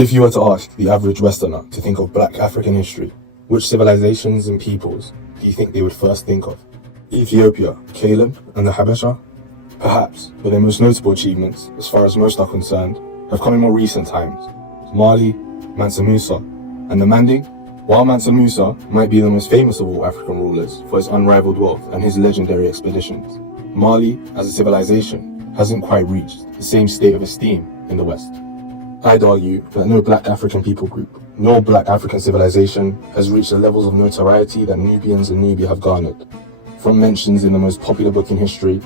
If you were to ask the average Westerner to think of Black African history, which civilizations and peoples do you think they would first think of? Ethiopia, Caleb, and the Habesha? Perhaps, but their most notable achievements, as far as most are concerned, have come in more recent times. Mali, Mansa Musa, and the Manding. While Mansa Musa might be the most famous of all African rulers for his unrivaled wealth and his legendary expeditions, Mali, as a civilization, hasn't quite reached the same state of esteem in the West. I'd argue that no Black African people group, nor Black African civilization has reached the levels of notoriety that Nubians and Nubia have garnered, from mentions in the most popular book in history,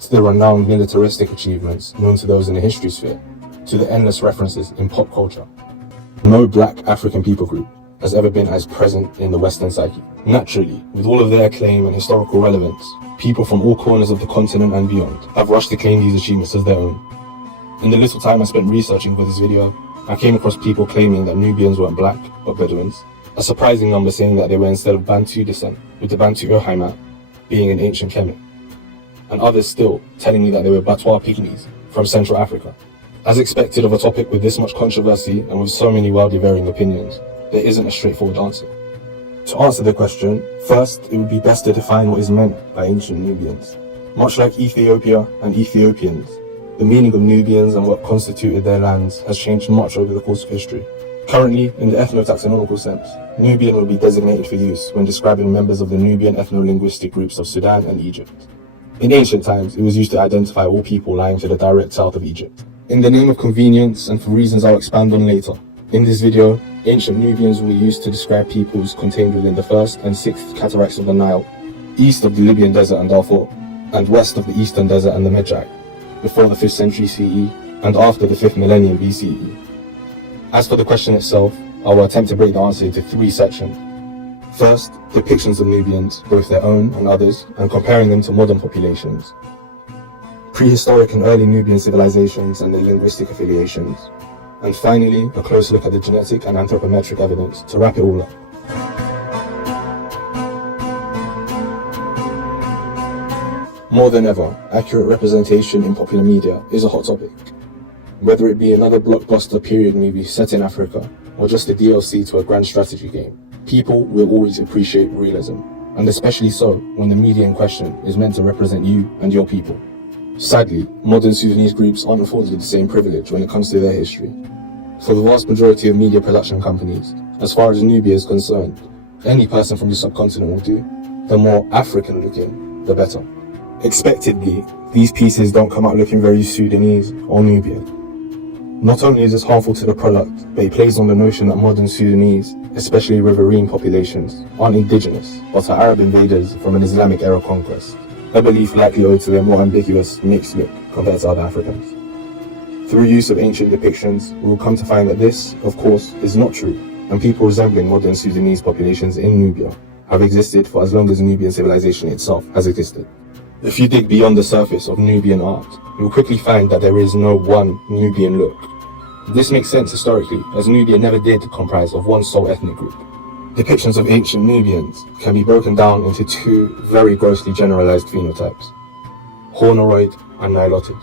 to the renowned militaristic achievements known to those in the history sphere, to the endless references in pop culture. No Black African people group has ever been as present in the Western psyche. Naturally, with all of their acclaim and historical relevance, people from all corners of the continent and beyond have rushed to claim these achievements as their own. In the little time I spent researching for this video, I came across people claiming that Nubians weren't black, but Bedouins, a surprising number saying that they were instead of Bantu descent, with the Bantu Ohaimat being an ancient Kemet, and others still telling me that they were Batwa Pygmies from Central Africa. As expected of a topic with this much controversy and with so many wildly varying opinions, there isn't a straightforward answer. To answer the question, first it would be best to define what is meant by ancient Nubians. Much like Ethiopia and Ethiopians, the meaning of Nubians and what constituted their lands has changed much over the course of history. Currently, in the ethno-taxonomical sense, Nubian will be designated for use when describing members of the Nubian ethno-linguistic groups of Sudan and Egypt. In ancient times, it was used to identify all people lying to the direct south of Egypt. In the name of convenience and for reasons I'll expand on later, in this video, ancient Nubians will be used to describe peoples contained within the 1st and 6th cataracts of the Nile, east of the Libyan desert and Darfur, and west of the eastern desert and the Medjay, before the 5th century CE and after the 5th millennium BCE. As for the question itself, I will attempt to break the answer into 3 sections. First, depictions of Nubians, both their own and others, and comparing them to modern populations. Prehistoric and early Nubian civilizations and their linguistic affiliations. And finally, a close look at the genetic and anthropometric evidence to wrap it all up. More than ever, accurate representation in popular media is a hot topic. Whether it be another blockbuster period movie set in Africa, or just a DLC to a grand strategy game, people will always appreciate realism, and especially so when the media in question is meant to represent you and your people. Sadly, modern Sudanese groups aren't afforded the same privilege when it comes to their history. For the vast majority of media production companies, as far as Nubia is concerned, any person from the subcontinent will do. The more African looking, the better. Expectedly, these pieces don't come out looking very Sudanese or Nubian. Not only is this harmful to the product, but it plays on the notion that modern Sudanese, especially riverine populations, aren't indigenous, but are Arab invaders from an Islamic era conquest, a belief likely owed to their more ambiguous, mixed look compared to other Africans. Through use of ancient depictions, we will come to find that this, of course, is not true, and people resembling modern Sudanese populations in Nubia have existed for as long as Nubian civilization itself has existed. If you dig beyond the surface of Nubian art, you will quickly find that there is no one Nubian look. This makes sense historically, as Nubia never did comprise of one sole ethnic group. Depictions of ancient Nubians can be broken down into 2 very grossly generalized phenotypes: hornoroid and niloted.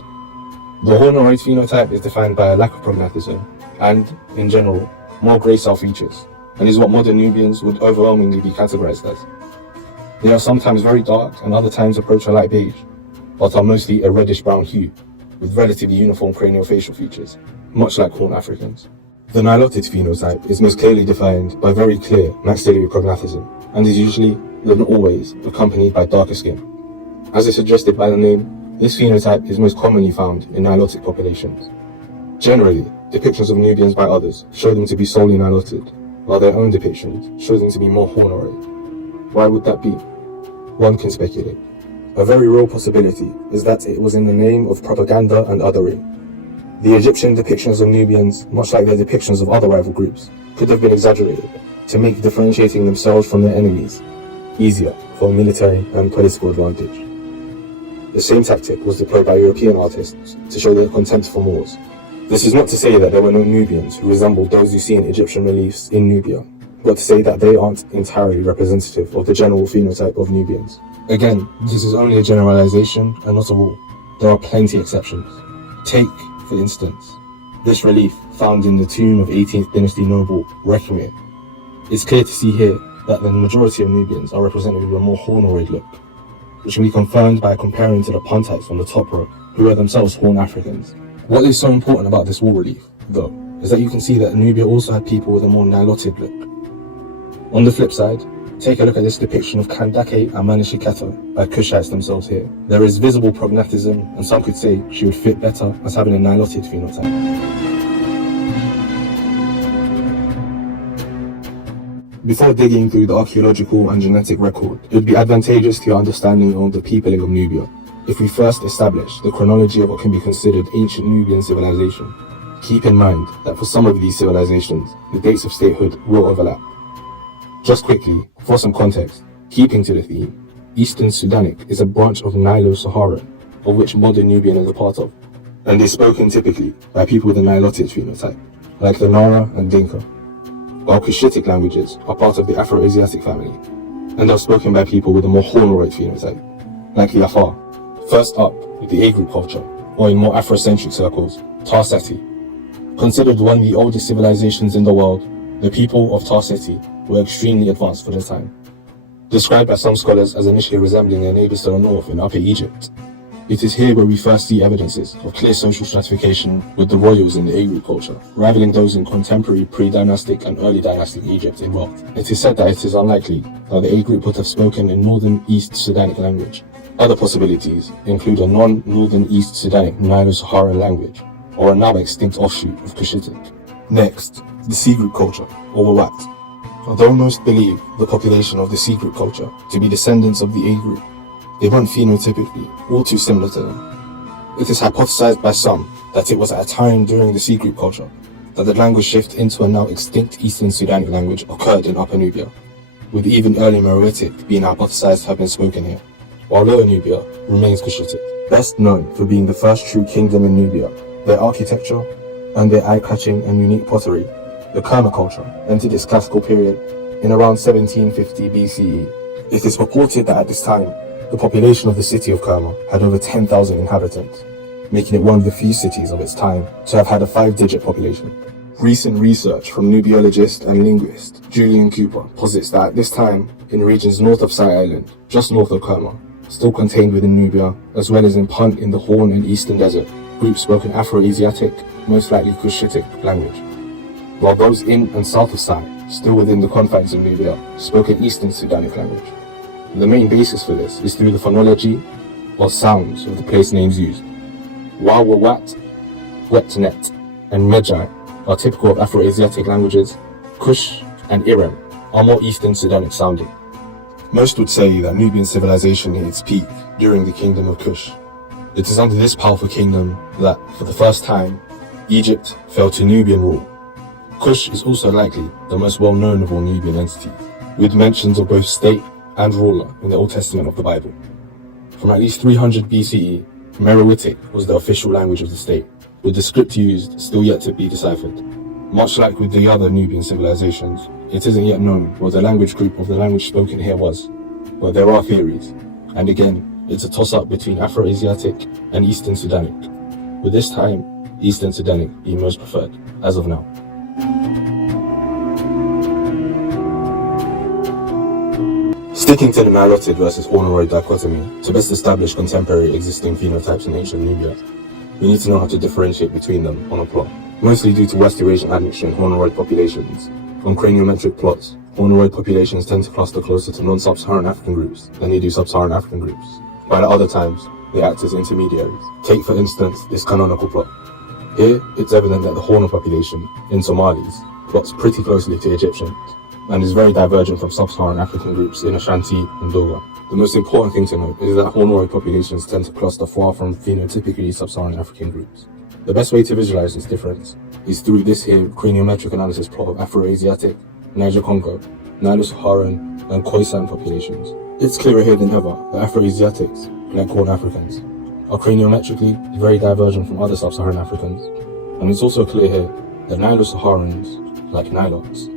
The hornoroid phenotype is defined by a lack of prognathism and, in general, more grey cell features, and is what modern Nubians would overwhelmingly be categorized as. They are sometimes very dark and other times approach a light beige, but are mostly a reddish-brown hue, with relatively uniform craniofacial features, much like Horn Africans. The niloted phenotype is most clearly defined by very clear maxillary prognathism, and is usually, though not always, accompanied by darker skin. As is suggested by the name, this phenotype is most commonly found in nilotic populations. Generally, depictions of Nubians by others show them to be solely niloted, while their own depictions show them to be more hornoroid. Why would that be? One can speculate. A very real possibility is that it was in the name of propaganda and othering. The Egyptian depictions of Nubians, much like their depictions of other rival groups, could have been exaggerated to make differentiating themselves from their enemies easier for military and political advantage. The same tactic was deployed by European artists to show their contempt for Moors. This is not to say that there were no Nubians who resembled those you see in Egyptian reliefs in Nubia, but to say that they aren't entirely representative of the general phenotype of Nubians. Again, this is only a generalization and not a rule. There are plenty exceptions. Take, for instance, This relief, found in the tomb of 18th dynasty noble Rekhmir, it's clear to see here that the majority of Nubians are represented with a more hornoid look, which can be confirmed by comparing to the Puntites on the top row, who are themselves Horn Africans. What is so important about this wall relief, though, is that you can see that Nubia also had people with a more Nilotic look. On the flip side, take a look at this depiction of Kandake Amanishiketo by Kushites themselves here. There is visible prognatism, and some could say she would fit better as having a Nilotic phenotype. Before digging through the archaeological and genetic record, it would be advantageous to your understanding of the peopling of Nubia if we first establish the chronology of what can be considered ancient Nubian civilization. Keep in mind that for some of these civilizations, the dates of statehood will overlap. Just quickly, for some context, keeping to the theme, Eastern Sudanic is a branch of Nilo-Saharan, of which modern Nubian is a part of, and is spoken typically by people with a Nilotic phenotype, like the Nara and Dinka, while Cushitic languages are part of the Afro-Asiatic family, and are spoken by people with a more Hornoroid phenotype, like the Afar. First up, with the A-group culture, or in more Afrocentric circles, Tarseti. Considered one of the oldest civilizations in the world, the people of Tarseti were extremely advanced for their time. Described by some scholars as initially resembling their neighbors to the north in Upper Egypt, it is here where we first see evidences of clear social stratification with the royals in the A-group culture, rivaling those in contemporary pre-dynastic and early dynastic Egypt in wealth. It is said that it is unlikely that the A-group would have spoken in northern East Sudanic language. Other possibilities include a non-northern East Sudanic Nilo-Saharan language, or a now extinct offshoot of Cushitic. Next, the C-group culture, or Wawat. Although most believe the population of the C-group culture to be descendants of the A-group, they weren't phenotypically all too similar to them. It is hypothesized by some that it was at a time during the C-group culture that the language shift into a now extinct Eastern Sudanic language occurred in Upper Nubia, with even early Meroitic being hypothesized to have been spoken here, while Lower Nubia remains Cushitic. Best known for being the first true kingdom in Nubia, their architecture, and their eye-catching and unique pottery, the Kerma culture entered its classical period in around 1750 BCE. It is reported that at this time, the population of the city of Kerma had over 10,000 inhabitants, making it one of the few cities of its time to have had a 5-digit population. Recent research from Nubiologist and linguist Julian Cooper posits that at this time, in regions north of Sai Island, just north of Kerma, still contained within Nubia, as well as in Punt in the Horn and Eastern Desert, groups spoke an Afro-Asiatic, most likely Cushitic language, while those in and south of Sai, still within the confines of Nubia, spoke an Eastern Sudanic language. The main basis for this is through the phonology, or sounds, of the place names used. While Wawat, Wetnet, and Medjai are typical of Afro-Asiatic languages, Kush and Irem are more Eastern Sudanic sounding. Most would say that Nubian civilization hit its peak during the Kingdom of Kush. It is under this powerful kingdom that, for the first time, Egypt fell to Nubian rule. Kush is also likely the most well-known of all Nubian entities, with mentions of both state and ruler in the Old Testament of the Bible. From at least 300 BCE, Meroitic was the official language of the state, with the script used still yet to be deciphered. Much like with the other Nubian civilizations, it isn't yet known what the language group of the language spoken here was, but there are theories, and again, it's a toss-up between Afro-Asiatic and Eastern Sudanic, with this time, Eastern Sudanic being most preferred, as of now. Sticking to the Nilotic versus Hornoroid dichotomy, to best establish contemporary existing phenotypes in ancient Nubia, we need to know how to differentiate between them on a plot. Mostly due to West Eurasian admixture in Hornoroid populations, on craniometric plots, Hornoroid populations tend to cluster closer to non-sub-Saharan African groups than they do sub-Saharan African groups, while at other times, they act as intermediaries. Take for instance this canonical plot. Here, it's evident that the Horner population, in Somalis, plots pretty closely to Egyptians, and is very divergent from sub-Saharan African groups in Ashanti and Dogon. The most important thing to note is that Hornoroid populations tend to cluster far from phenotypically sub-Saharan African groups. The best way to visualize this difference is through this here craniometric analysis plot of Afro-Asiatic, Niger-Congo, Nilo-Saharan, and Khoisan populations. It's clearer here than ever that Afro-Asiatics, like Horn Africans, are craniometrically very divergent from other sub-Saharan Africans, and it's also clear here that Nilo-Saharans, like Nilots,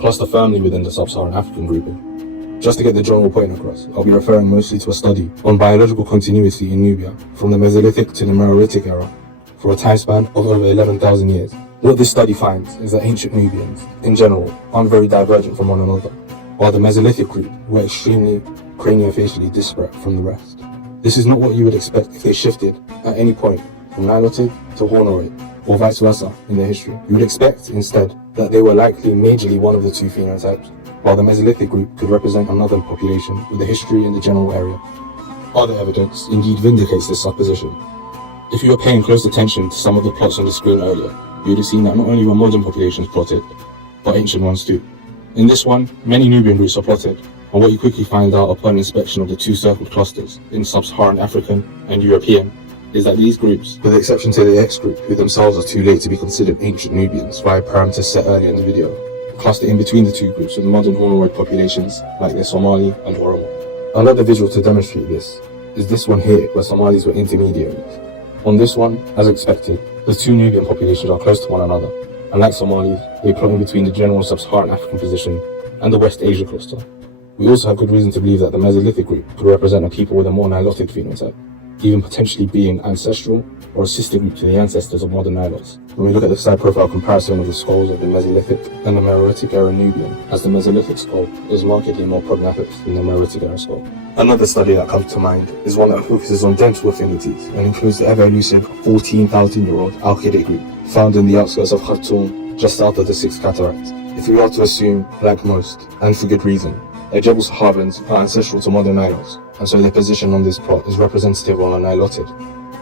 cluster firmly within the sub-Saharan African grouping. Just to get the general point across, I'll be referring mostly to a study on biological continuity in Nubia from the Mesolithic to the Meroitic era, for a time span of over 11,000 years. What this study finds is that ancient Nubians, in general, aren't very divergent from one another, while the Mesolithic group were extremely craniofacially disparate from the rest. This is not what you would expect if they shifted at any point from Nilotic to Hornoid, or vice versa in their history. You would expect, instead, that they were likely majorly one of the two phenotypes, while the Mesolithic group could represent another population with a history in the general area. Other evidence indeed vindicates this supposition. If you were paying close attention to some of the plots on the screen earlier, you would have seen that not only were modern populations plotted, but ancient ones too. In this one, many Nubian groups are plotted, and what you quickly find out upon inspection of the two circled clusters in Sub-Saharan African and European is that these groups, with the exception to the X group, who themselves are too late to be considered ancient Nubians via parameters set earlier in the video, cluster in between the two groups with modern Hornoid populations like the Somali and Oromo. Another visual to demonstrate this is this one here, where Somalis were intermediaries. On this one, as expected, the two Nubian populations are close to one another, and like Somalis, they plot in between the general Sub-Saharan African position and the West Asia cluster. We also have good reason to believe that the Mesolithic group could represent a people with a more Nilotic phenotype, even potentially being ancestral or a sister group to the ancestors of modern Nilotes. When we look at the side profile comparison of the skulls of the Mesolithic and the Meroitic era Nubian, as the Mesolithic skull is markedly more prognathous than the Meroitic era skull. Another study that comes to mind is one that focuses on dental affinities and includes the ever-elusive 14,000-year-old Al-Qidai group, found in the outskirts of Khartoum, just south of the Sixth Cataract. If we are to assume, like most, and for good reason, their Jebel Sahavans are ancestral to modern Nilotes, and so their position on this plot is representative of a Niloted,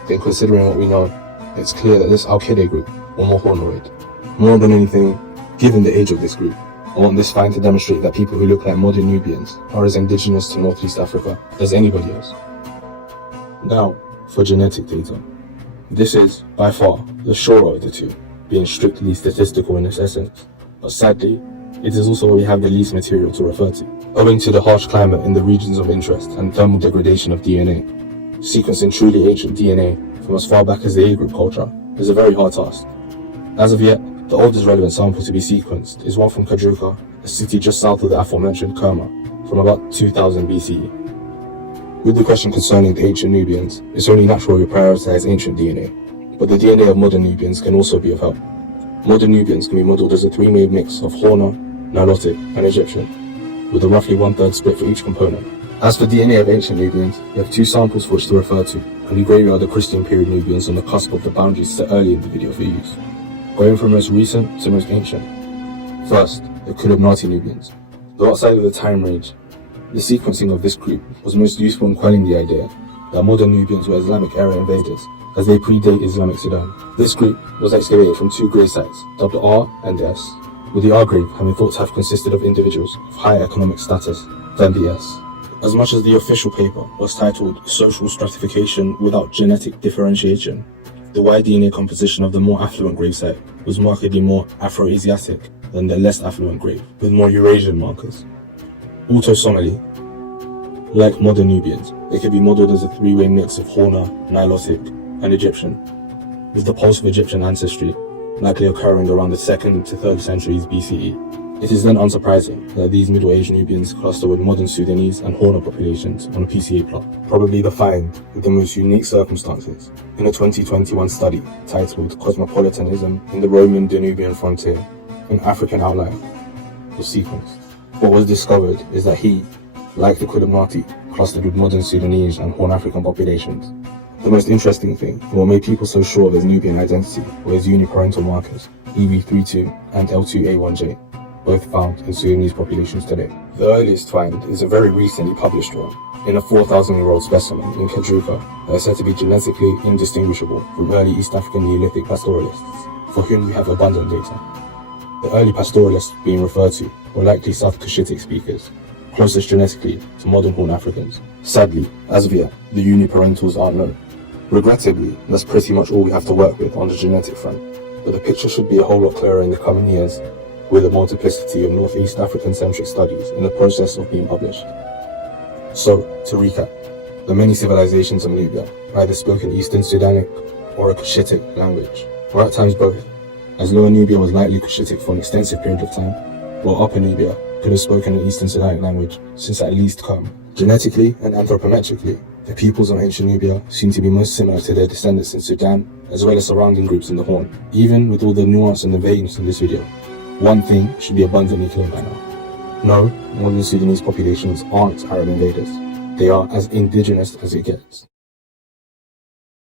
then considering what we know, it's clear that this Al-Qidai group were more Hornoid. More than anything, given the age of this group, I want this find to demonstrate that people who look like modern Nubians are as indigenous to Northeast Africa as anybody else. Now, for genetic data. This is, by far, the surer of the two, being strictly statistical in its essence, but sadly, it is also where we have the least material to refer to. Owing to the harsh climate in the regions of interest and thermal degradation of DNA, sequencing truly ancient DNA from as far back as the A-group culture is a very hard task. As of yet, the oldest relevant sample to be sequenced is one from Kadruka, a city just south of the aforementioned Kerma, from about 2000 BCE. With the question concerning the ancient Nubians, it's only natural we prioritize ancient DNA, but the DNA of modern Nubians can also be of help. Modern Nubians can be modeled as a three-made mix of Horner, Nilotic, and Egyptian, with a roughly 1/3 split for each component. As for DNA of ancient Nubians, we have two samples for which to refer to, and we graveyard the Christian period Nubians on the cusp of the boundaries set early in the video for use, going from most recent to most ancient. First, the Kulubnati Nubians. Though outside of the time range, the sequencing of this group was most useful in quelling the idea that modern Nubians were Islamic era invaders, as they predate Islamic Sudan. This group was excavated from two grave sites, dubbed R and S, with the R grave having thought to have consisted of individuals of higher economic status than the S. As much as the official paper was titled Social Stratification Without Genetic Differentiation, the wide DNA composition of the more affluent gravesite was markedly more Afro-Asiatic than the less affluent grave, with more Eurasian markers. Autosomally, like modern Nubians, they could be modeled as a three-way mix of Horner, Nilotic, and Egyptian, with the pulse of Egyptian ancestry likely occurring around the 2nd to 3rd centuries BCE. It is then unsurprising that these middle-aged Nubians cluster with modern Sudanese and Horner populations on a PCA plot, probably the find with the most unique circumstances in a 2021 study titled Cosmopolitanism in the Roman Danubian Frontier, an African outline, was sequenced. What was discovered is that he, like the Kulubnati, clustered with modern Sudanese and Horn African populations. The most interesting thing, and what made people so sure of his Nubian identity, were his uniparental markers, EV32 and L2A1J, both found in Sudanese populations today. The earliest find is a very recently published one, in a 4,000-year-old specimen in Kadruka that is said to be genetically indistinguishable from early East African Neolithic pastoralists, for whom we have abundant data. The early pastoralists being referred to were likely South Cushitic speakers, closest genetically to modern Horn Africans. Sadly, as of yet, the uniparentals aren't known. Regrettably, that's pretty much all we have to work with on the genetic front, but the picture should be a whole lot clearer in the coming years, with a multiplicity of Northeast African-centric studies in the process of being published. So, to recap, the many civilizations of Nubia either spoke an Eastern Sudanic or a Cushitic language, or at times both, as Lower Nubia was likely Cushitic for an extensive period of time, while Upper Nubia could have spoken an Eastern Sudanic language since at least Kerma. Genetically and anthropometrically, The peoples of ancient Nubia seem to be most similar to their descendants in Sudan, as well as surrounding groups in the Horn. Even with all the nuance and the vagueness in this video, one thing should be abundantly clear by now. No, modern Sudanese populations aren't Arab invaders. They are as indigenous as it gets.